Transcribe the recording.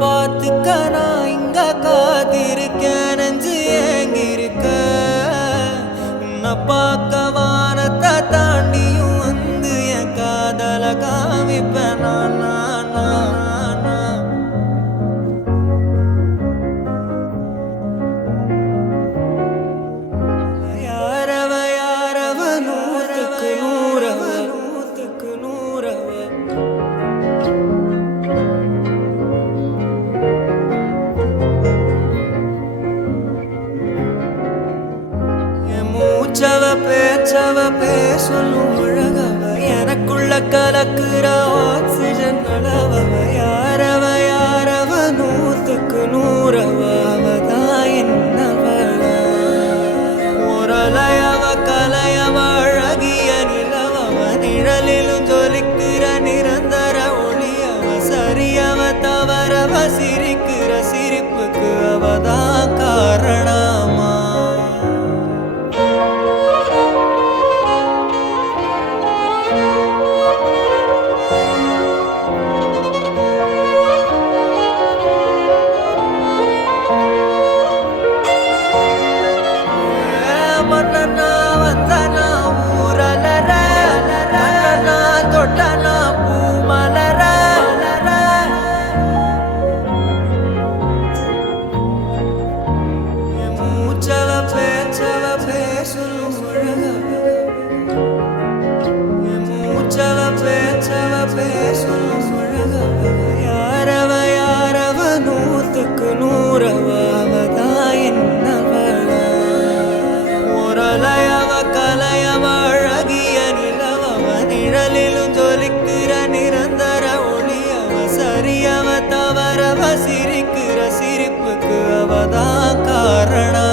பார்த்துக்க நான் இங்க காத்திருக்கேன் நெஞ்சு ஏங்கிருக்க உன்னை பார்க்க வானத்தை தாண்டியும் வந்து என் காதல காமிப்பேன் யாரவ யாரவ நூற்றுக்கு நூறவ மூச்சவ பேசலும் அழகவ எனக்குள்ள கலக்குற ஆக்சிஜன் அளவவ யாரவ யாரவ நூற்றுக்கு நூறவ அவதான் என்னவள முரலையவ கலையவ அழகிய நிலவவ நிழலிலும் ஜொலிக்கிற நிரந்தர ஒளியவ சரியவ தவறவ சிரிக்கிற சிரிப்புக்கு அவதான் காரணமா மன்னனா வந்தனா ஊரலர மன்னனா தொட்டனா பூமலர மூச்சவ பேசலும் மூச்சவ பேசலும் யாரவ யாரவ நூற்றுக்கு நூறவ அவதான் என்னவள முரலையவ கலையவ அழகிய நிலவவ நிழலிலும் ஜொலிக்கிற நிரந்தர ஒளியவ சரியவ தவறவ சிரிக்கிற சிரிப்புக்கு அவதான் காரணம்